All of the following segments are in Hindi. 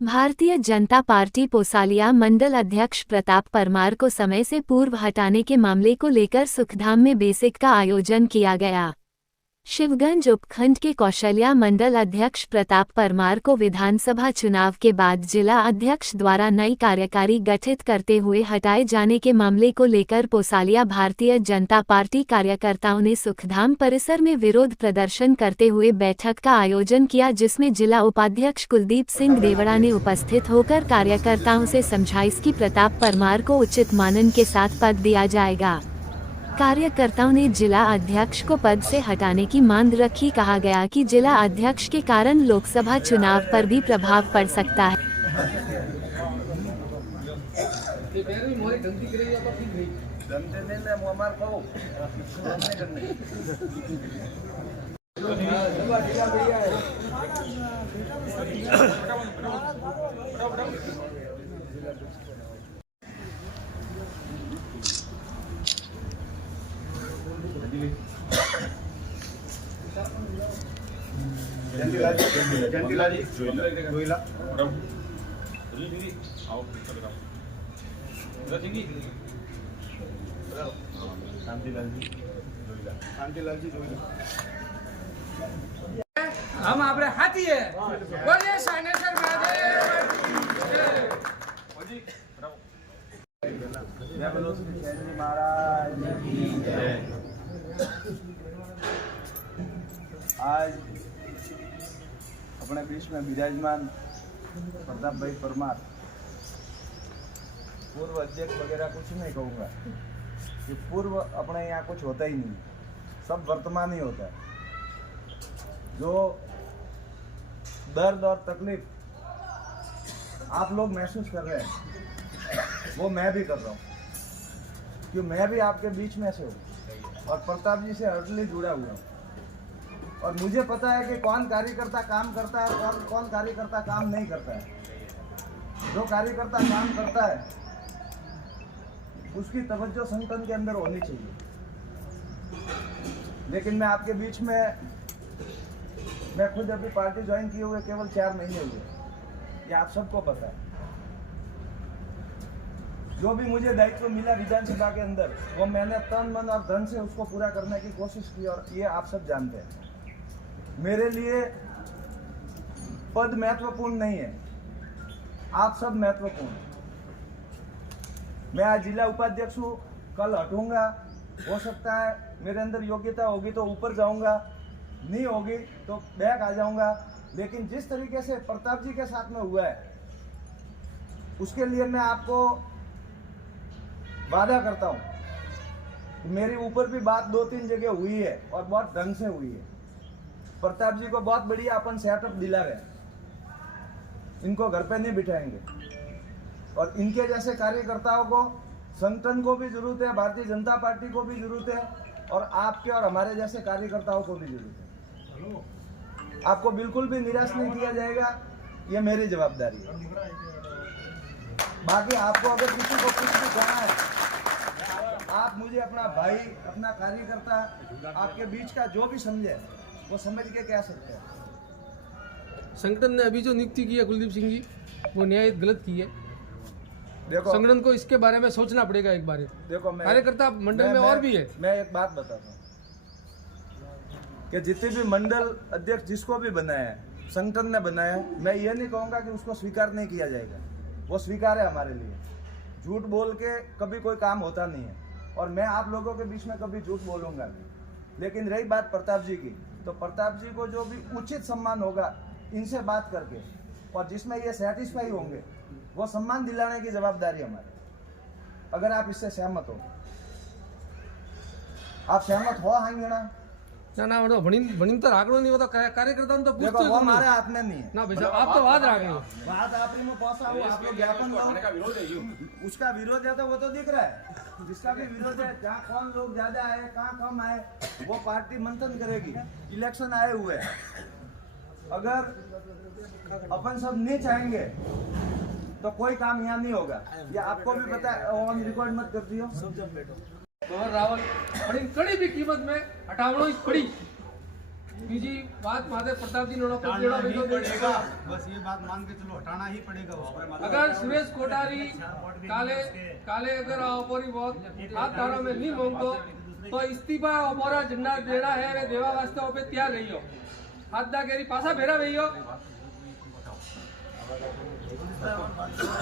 भारतीय जनता पार्टी पोसालिया मंडल अध्यक्ष प्रताप परमार को समय से पूर्व हटाने के मामले को लेकर सुखधाम में बेसिक का आयोजन किया गया। शिवगंज उपखंड के कौशल्या मंडल अध्यक्ष प्रताप परमार को विधानसभा चुनाव के बाद जिला अध्यक्ष द्वारा नई कार्यकारी गठित करते हुए हटाए जाने के मामले को लेकर पोसालिया भारतीय जनता पार्टी कार्यकर्ताओं ने सुखधाम परिसर में विरोध प्रदर्शन करते हुए बैठक का आयोजन किया, जिसमें जिला उपाध्यक्ष कुलदीप सिंह देवड़ा ने उपस्थित होकर कार्यकर्ताओं से समझाइश की प्रताप परमार को उचित मानन के साथ पद दिया जाएगा। कार्यकर्ताओं ने जिला अध्यक्ष को पद से हटाने की मांग रखी। कहा गया कि जिला अध्यक्ष के कारण लोकसभा चुनाव पर भी प्रभाव पड़ सकता है। हम आपरे हाथी है। बोलिए सानेश्वर महादेव आज अपने बीच में विराजमान प्रताप भाई परमार, पूर्व अध्यक्ष वगैरह कुछ नहीं कहूँगा कि पूर्व अपने यहाँ कुछ होता ही नहीं, सब वर्तमान ही होता है। जो दर्द और तकलीफ आप लोग महसूस कर रहे हैं वो मैं भी कर रहा हूँ, क्योंकि मैं भी आपके बीच में से हूँ और प्रताप जी से अर्ली जुड़ा हुआ हूँ। और मुझे पता है कि कौन कार्यकर्ता काम करता है और कौन कार्यकर्ता काम नहीं करता है। जो कार्यकर्ता काम करता है उसकी तवज्जो संगठन के अंदर होनी चाहिए, लेकिन मैं आपके बीच में, मैं खुद अभी पार्टी ज्वाइन किए हुए केवल 4 महीने हुए, ये आप सबको पता है। जो भी मुझे दायित्व मिला विधानसभा के अंदर वो मैंने तन मन और धन से उसको पूरा करने की कोशिश की, और ये आप सब जानते हैं। मेरे लिए पद महत्वपूर्ण नहीं है, आप सब महत्वपूर्ण हैं। मैं आज जिला उपाध्यक्ष हूँ, कल हटूंगा, हो सकता है मेरे अंदर योग्यता होगी तो ऊपर जाऊंगा, नहीं होगी तो बैक आ जाऊंगा। लेकिन जिस तरीके से प्रताप जी के साथ में हुआ है उसके लिए मैं आपको वादा करता हूँ। मेरी ऊपर भी बात 2-3 जगह हुई है और बहुत ढंग से हुई है। प्रताप जी को बहुत बढ़िया अपन सेटअप दिला रहे हैं, इनको घर पे नहीं बिठाएंगे। और इनके जैसे कार्यकर्ताओं को संगठन को भी जरूरत है, भारतीय जनता पार्टी को भी जरूरत है, और आपके और हमारे जैसे कार्यकर्ताओं को भी जरूरत है। आपको बिल्कुल भी निराश नहीं किया जाएगा, ये मेरी जवाबदारी है। बाकी आपको अगर किसी को कुछ भी कहना है, आप मुझे अपना भाई, अपना कार्यकर्ता, आपके बीच का जो भी समझे वो समझ के कह सकते हैं। संगठन ने अभी जो नियुक्ति की है कुलदीप सिंह जी, वो न्याय गलत की है। देखो, संगठन को इसके बारे में सोचना पड़ेगा एक बार। देखो, कार्यकर्ता मंडल में और भी है। मैं एक बात बताता हूँ कि जितने भी मंडल अध्यक्ष जिसको भी बनाया है, संगठन ने बनाया है, मैं ये नहीं कहूँगा कि उसको स्वीकार नहीं किया जाएगा, वो स्वीकार है हमारे लिए। झूठ बोल के कभी कोई काम होता नहीं है, और मैं आप लोगों के बीच में कभी झूठ बोलूँगा नहीं। लेकिन रही बात प्रताप जी की, तो प्रताप जी को जो भी उचित सम्मान होगा इनसे बात करके, और जिसमें ये सेटिस्फाई होंगे, वो सम्मान दिलाने की जवाबदारी हमारी। अगर आप इससे सहमत हो, आप सहमत हो हांगे ना? ना वो भणी तो रागड़ो नहीं होता, कार्यकर्ता तो देखो वो हमारे हाथ में नहीं है ना भैया, आप तो वाद राग हो, बात आप ही में पहुंचा हो, आप लोग ज्ञापन दो, उसका विरोध है तो वो तो दिख रहा है। जिसका भी विरोध है, जहाँ कौन लोग ज्यादा आए, कहाँ कम आए, वो पार्टी मंथन करेगी। इलेक्शन आए हुए हैं, अगर अपन सब नहीं चाहेंगे तो कोई काम यहाँ नहीं होगा। ये आपको भी पता है, ऑन रिकॉर्ड मत कर दियो। रावल कड़ी भी कीमत में हटावनो पड़ी। बीजी बात महादेव प्रताप जी नोड़ा हटाना ही पड़ेगा, बस ये बात मान के चलो, हटाना ही पड़ेगा उसको। अगर सुरेश कोठारी काले अगर ऑपोरी बहुत हाथ धारा में नहीं मांगतो तो इस्तीफा ऑपोरा झंडा देना है वे देवा वास्ते ओपे तैयार रही हो, हाथ दागेरी पासा भेरा रही हो,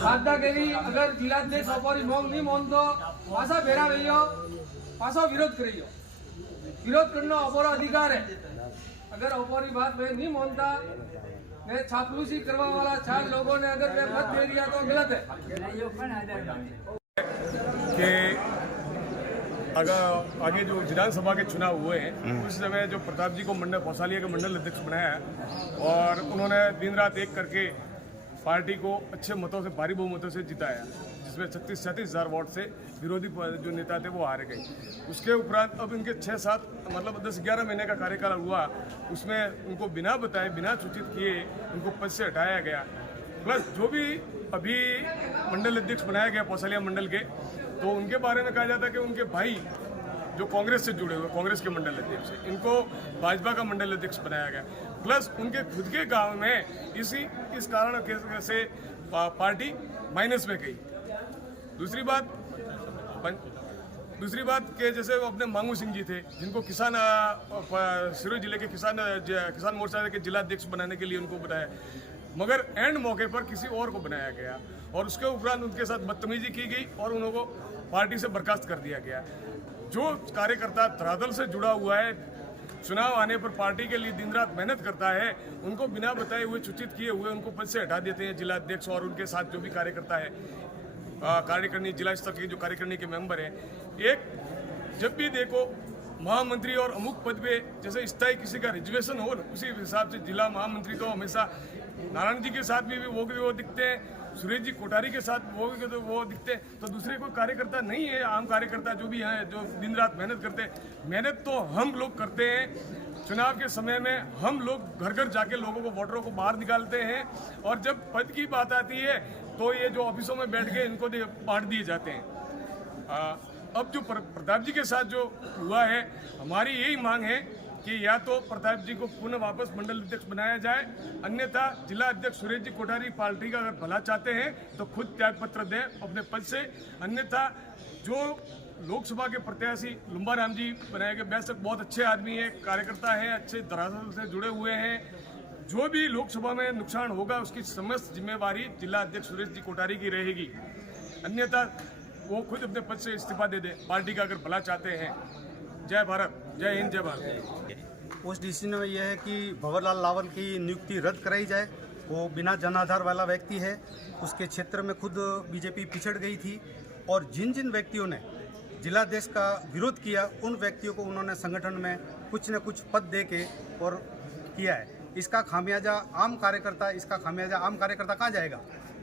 हाथ दागेरी अगर जिलाध्यक्ष ऑपोरी मांग नहीं मानतो पासा भेरा रही हो, पासा विरोध करी हो, विरोध करना ऑपोरा अधिकार है। अगर ऑपोरी बात में नहीं मानता, मैं छापलूसी करवा वाला 4 लोगों ने अगर मैं मत दे दिया तो गलत है। कि अगर आगे जो विधानसभा के चुनाव हुए हैं उस समय जो प्रताप जी को मंडल पौसालिया के मंडल अध्यक्ष बनाया है और उन्होंने दिन रात एक करके पार्टी को अच्छे मतों से, भारी बहुमतों से जिताया, जिसमें 36-37 हज़ार वोट से विरोधी जो नेता थे वो हार गए। उसके उपरांत अब इनके 6-7 मतलब 10-11 महीने का कार्यकाल हुआ, उसमें उनको बिना बताए, बिना सूचित किए उनको पद से हटाया गया। प्लस जो भी अभी मंडल अध्यक्ष बनाया गया पौसालिया मंडल के, तो उनके बारे में कहा जाता है कि उनके भाई जो कांग्रेस से जुड़े हुए, कांग्रेस के मंडल अध्यक्ष है, इनको भाजपा का मंडल अध्यक्ष बनाया गया। प्लस उनके खुद के गांव में इस कारण से पार्टी माइनस में गई। दूसरी बात के जैसे वो अपने मांगू सिंह जी थे, जिनको किसान सिरोही जिले के किसान मोर्चा के जिलाध्यक्ष बनाने के लिए उनको बनाया, मगर एंड मौके पर किसी और को बनाया गया और उसके उपरांत उनके साथ बदतमीजी की गई और उनको पार्टी से बर्खास्त कर दिया गया। जो कार्यकर्ता धरातल से जुड़ा हुआ है, चुनाव आने पर पार्टी के लिए दिन रात मेहनत करता है, उनको बिना बताए हुए, सूचित किए हुए उनको पद से हटा देते हैं जिला अध्यक्ष और उनके साथ जो भी कार्यकर्ता है, कार्यकारिणी जिला स्तर के जो कार्यकारिणी के मेंबर हैं। एक जब भी देखो महामंत्री और अमुक पद पे जैसे स्थायी किसी का रिजर्वेशन हो, उसी हिसाब से जिला महामंत्री तो हमेशा नारायण जी के साथ भी वो दिखते हैं, सुरेश जी कोठारी के साथ वो दिखते हैं। तो दूसरे कोई कार्यकर्ता नहीं है, आम कार्यकर्ता जो भी हैं, जो दिन रात मेहनत करते हैं। मेहनत तो हम लोग करते हैं, चुनाव के समय में हम लोग घर घर जाके लोगों को, वोटरों को बाहर निकालते हैं और जब पद की बात आती है तो ये जो ऑफिसों में बैठ के इनको बांट दिए जाते हैं। अब जो प्रताप जी के साथ जो हुआ है, हमारी यही मांग है कि या तो प्रताप जी को पुनः वापस मंडल अध्यक्ष बनाया जाए, अन्यथा जिला अध्यक्ष सुरेश जी कोठारी पार्टी का अगर भला चाहते हैं तो खुद त्याग पत्र दें अपने पद से, अन्यथा जो लोकसभा के प्रत्याशी लुम्बा राम जी बनाए गए, बेशक बहुत अच्छे आदमी हैं, कार्यकर्ता हैं, अच्छे धरातल से जुड़े हुए हैं, जो भी लोकसभा में नुकसान होगा उसकी समस्त जिम्मेवारी जिला अध्यक्ष सुरेश जी कोठारी की रहेगी, अन्यथा वो खुद अपने पद से इस्तीफा दे दे पार्टी का अगर भला चाहते हैं। जय भारत, जय हिंद, जय भारत। उस डिसीजन में यह है कि भंवरलाल लावल की नियुक्ति रद्द कराई जाए। वो बिना जनाधार वाला व्यक्ति है, उसके क्षेत्र में खुद बीजेपी पिछड़ गई थी और जिन जिन व्यक्तियों ने जिलाध्यक्ष का विरोध किया उन व्यक्तियों को उन्होंने संगठन में कुछ न कुछ पद दे के और किया है। इसका खामियाजा आम कार्यकर्ता कहाँ जाएगा?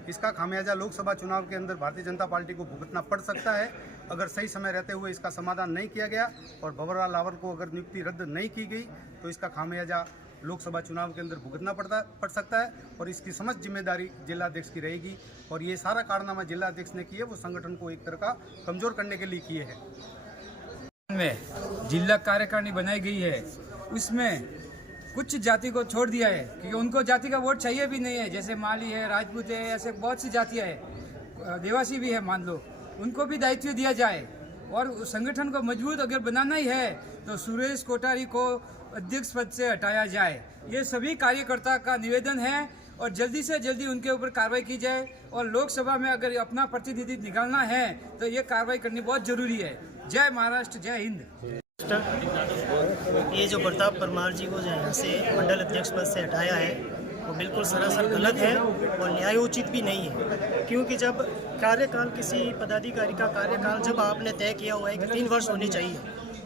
इसका खामियाजा लोकसभा चुनाव के अंदर भारतीय जनता पार्टी को भुगतना पड़ सकता है अगर सही समय रहते हुए इसका समाधान नहीं किया गया और भंवरलाल लावल को अगर नियुक्ति रद्द नहीं की गई तो इसका खामियाजा लोकसभा चुनाव के अंदर भुगतना पड़ सकता है और इसकी समस्त जिम्मेदारी जिलाध्यक्ष की रहेगी। और ये सारा कारनामा जिलाध्यक्ष ने किए, वो संगठन को एक तरह का कमजोर करने के लिए किए हैं। में जिला कार्यकारिणी बनाई गई है, उसमें कुछ जाति को छोड़ दिया है क्योंकि उनको जाति का वोट चाहिए भी नहीं है। जैसे माली है, राजपूत है, ऐसे बहुत सी जातियाँ है, देवासी भी है, मान लो, उनको भी दायित्व दिया जाए। और संगठन को मजबूत अगर बनाना ही है तो सुरेश कोठारी को अध्यक्ष पद से हटाया जाए। ये सभी कार्यकर्ता का निवेदन है और जल्दी से जल्दी उनके ऊपर कार्रवाई की जाए। और लोकसभा में अगर अपना प्रतिनिधि निकालना है तो ये कार्रवाई करनी बहुत जरूरी है। जय महाराष्ट्र, जय हिंद। ये जो प्रताप परमार जी को जो यहाँ से मंडल अध्यक्ष पद से हटाया है वो बिल्कुल सरासर गलत है और न्यायोचित भी नहीं है, क्योंकि जब कार्यकाल किसी पदाधिकारी का कार्यकाल जब आपने तय किया हुआ है कि 3 वर्ष होने चाहिए,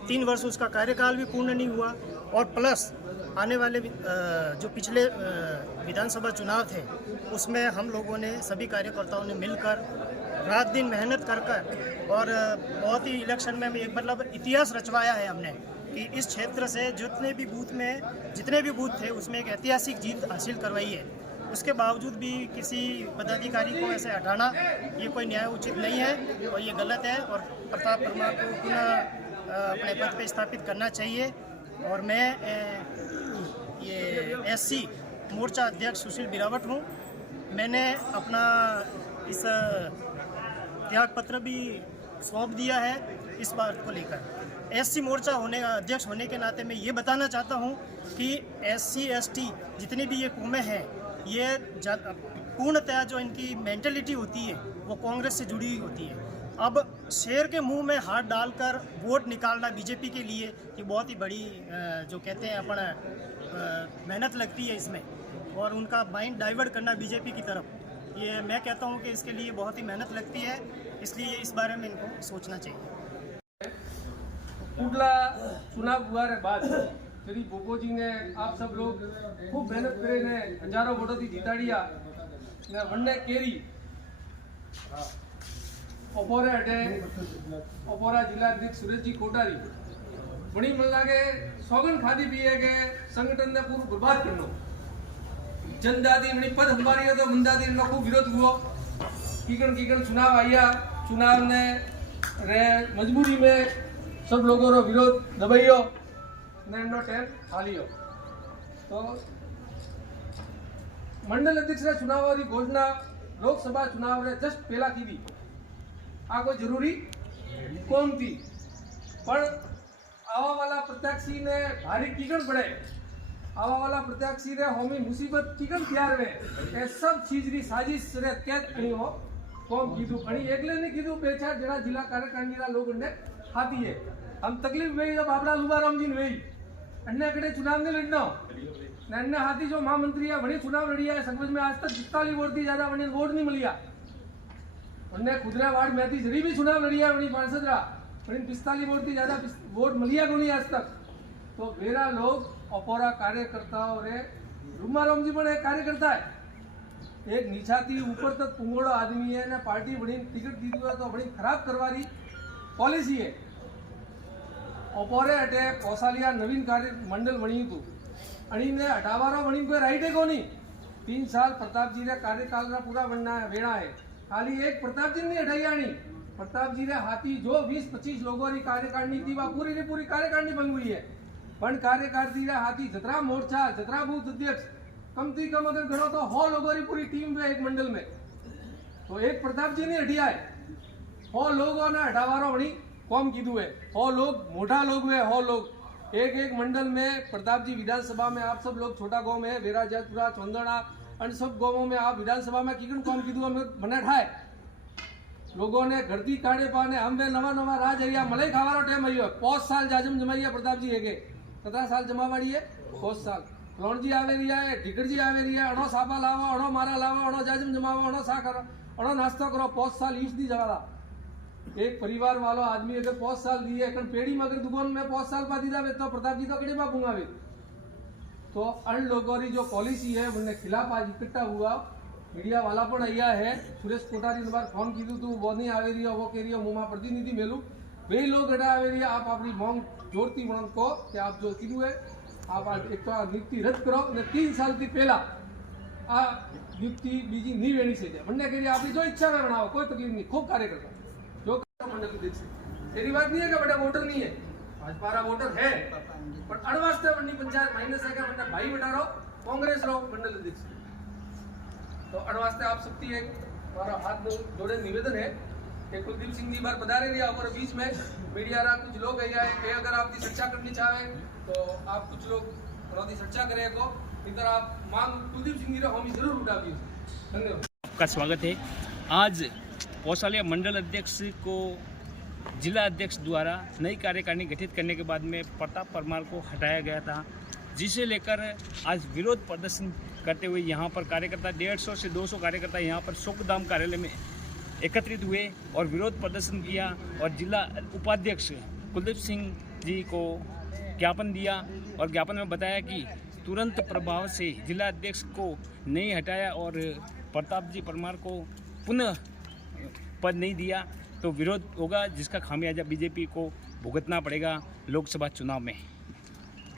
3 वर्ष उसका कार्यकाल भी पूर्ण नहीं हुआ और प्लस आने वाले जो पिछले विधानसभा चुनाव थे उसमें हम लोगों ने सभी कार्यकर्ताओं ने मिलकर रात दिन मेहनत कर और बहुत ही इलेक्शन में एक मतलब इतिहास रचवाया है हमने कि इस क्षेत्र से जितने भी बूथ थे उसमें एक ऐतिहासिक जीत हासिल करवाई है। उसके बावजूद भी किसी पदाधिकारी को ऐसे हटाना ये कोई न्याय उचित नहीं है और ये गलत है और प्रताप परमार को पुनः अपने पद पर स्थापित करना चाहिए। और मैं ये SC मोर्चा अध्यक्ष सुशील बिरावट हूँ। मैंने अपना इस त्याग पत्र भी सौंप दिया है इस बात को लेकर। SC मोर्चा अध्यक्ष होने के नाते मैं ये बताना चाहता हूँ कि SC ST जितनी भी ये कौमें हैं, ये पूर्णतः जो इनकी मेंटलिटी होती है वो कांग्रेस से जुड़ी हुई होती है। अब शेर के मुंह में हाथ डालकर वोट निकालना बीजेपी के लिए ये बहुत ही बड़ी जो कहते हैं अपन मेहनत लगती है इसमें, और उनका माइंड डाइवर्ट करना बीजेपी की तरफ, ये मैं कहता हूँ कि इसके लिए बहुत ही मेहनत लगती है, इसलिए इस बारे में इनको सोचना चाहिए। कुडला चुनाव हुआ रे बाद श्री बोपो जी ने आप सब लोग खूब मेहनत करे ने हजारों वोटों थी जीताड़िया ने वन्ने केरी ओपोरे अटे ओपोरा जिला अध्यक्ष सुरेश जी कोटारी बड़ी मन लागे सौगन खादी भी है के संगठन ने पूरा बर्बाद करनो जनदादी मणि पद हमारी है तो मंदादी नो खूब विरोध हुआ कीकण चुनाव आया चुनाव ने रे मजबूरी में सब लोगों रो विरोध दबाइयो ने नो टाइम हालियो तो मंडल अध्यक्ष रे चुनाव री घोषणा लोकसभा चुनाव रे जस्ट पहला की दी आ कोई जरूरी कौन थी पर आवा वाला प्रत्याशी ने भारी कीकण पड़े आवा वाला प्रत्याशी रे होमी मुसीबत कीकण तैयार वे ए सब चीज री साजिश रे कैद करी हो कौन कीधु कणी एकले ने कीधु बे चार जणा जिला कार्यकारिणी रा लोग ने हाथी है हम तकलीफ वेई जब बाबरा लुबाराम जी ने वेई अन्य कड़े चुनाव ने लड़नो ने अन्य हाथी जो महामंत्री है वणी चुनाव लड़ी है समझ में आज तक 45 वोट दी ज्यादा वणी वोट नहीं मिलिया अन्य खुदरा वार्ड में थी जरी भी चुनाव लड़ी है वणी पार्षद रा वणी 45 वोट दी ज्यादा वोट मिलिया कोनी आज तक तो मेरा लोग अपोरा कार्यकर्ताओं रे रूमाराम जी पण एक कार्यकर्ता है एक नीचा थी ऊपर तक पुंगोड़ो आदमी है ने पार्टी बड़ी टिकट दी है तो बड़ी खराब करवारी पॉलिसी है ओपोरे अटे कोसालिया नवीन कार्य मंडल बनी तू अणी ने हटावारो बनी कोई राइट है कोनी 3 साल प्रताप जी रे कार्यकाल रा पूरा बनना है वेणा है खाली एक प्रताप जी ने हटायाणी प्रताप जी रे हाथी जो 20-25 लोगों री कार्यकारिणी थी वा पूरी री पूरी कार्यकारिणी बन हुई है पण कार्यकारिणी रे हाथी जतरा मोर्चा जतरा बूथ अध्यक्ष कम से कम अगर गणो तो 100 लोगों री पूरी टीम है एक मंडल में तो एक प्रताप जी ने हटिया है 100 लोगों ने हटावारो बनी कौम कीधु है 100 लोग मोटा लोग है 100 लोग एक मंडल में प्रताप जी विधानसभा में आप सब लोग छोटा गांव में वेरा जयपुरा चंदना अन सब गांवों में आप विधानसभा में कीकण कौम कीधु हमें बने ठाए लोगों ने घरती काढ़े पाने हम वे नवा राज आया मलई खावारो टाइम आयो 5 साल जाजम जमाइया प्रताप जी है कतरा साल जमावाड़ी है 5 साल रण जी आवे रिया है टिकट जी आवे रिया अणो सापा लावो अणो मारा लावो अणो जाजम जमावो अणो सा करो अणो नाश्ता करो 5 साल ईश दी जवाला एक परिवार वालो आदमी अगर 5 साल दिए अगर पेड़ी में अगर दुकान में 5 साल पा दीदा तो प्रताप जी तो कड़े बा पुंगावे तो अन लोगों की जो पॉलिसी है उनके खिलाफ आज इकट्ठा हुआ मीडिया वाला पण आया है सुरेश कोटारी ने बार फोन कीधु तू वो नहीं आवे रिया वो कह रिया मुमा प्रतिनिधि मेलू वे लोग अड़ा आवे रिया आप अपनी मांग जोड़ती मांग को कि आप जो कीधु है आप एक तो नियुक्ति रद्द करो ने 3 साल थी पहला आ नियुक्ति बीजी नहीं वेणी से बनने के लिए आपकी जो इच्छा में बनाओ कोई तकलीफ नहीं खूब कार्य करता जो मंडल अध्यक्ष तेरी बात नहीं है कि बेटा वोटर नहीं है भाजपा वोटर है पर अड़वास्ते बनी पंचायत माइनस है क्या मतलब भाई बेटा रहो कांग्रेस रहो मंडल अध्यक्ष तो अड़वास्ते आप सबकी एक हमारा हाथ जोड़े निवेदन है कि कुलदीप सिंह जी बार पधारे लिया और बीच में मीडिया रा कुछ लोग है कि अगर आपकी चर्चा करनी चाहे तो आप कुछ लोग थोड़ा चर्चा करें को इधर आप मांग कुलदीप सिंह जी रा हम जरूर उठाइए। धन्यवाद। आपका स्वागत है। आज कोसालिया मंडल अध्यक्ष को जिला अध्यक्ष द्वारा नई कार्यकारिणी गठित करने के बाद में प्रताप परमार को हटाया गया था, जिसे लेकर आज विरोध प्रदर्शन करते हुए यहाँ पर कार्यकर्ता 150 से 200 कार्यकर्ता यहाँ पर सुखधाम कार्यालय में एकत्रित हुए और विरोध प्रदर्शन किया और जिला उपाध्यक्ष कुलदीप सिंह जी को ज्ञापन दिया और ज्ञापन में बताया कि तुरंत प्रभाव से जिला अध्यक्ष को नहीं हटाया और प्रताप जी परमार को पुनः पद नहीं दिया तो विरोध होगा, जिसका खामियाजा बीजेपी को भुगतना पड़ेगा लोकसभा चुनाव में।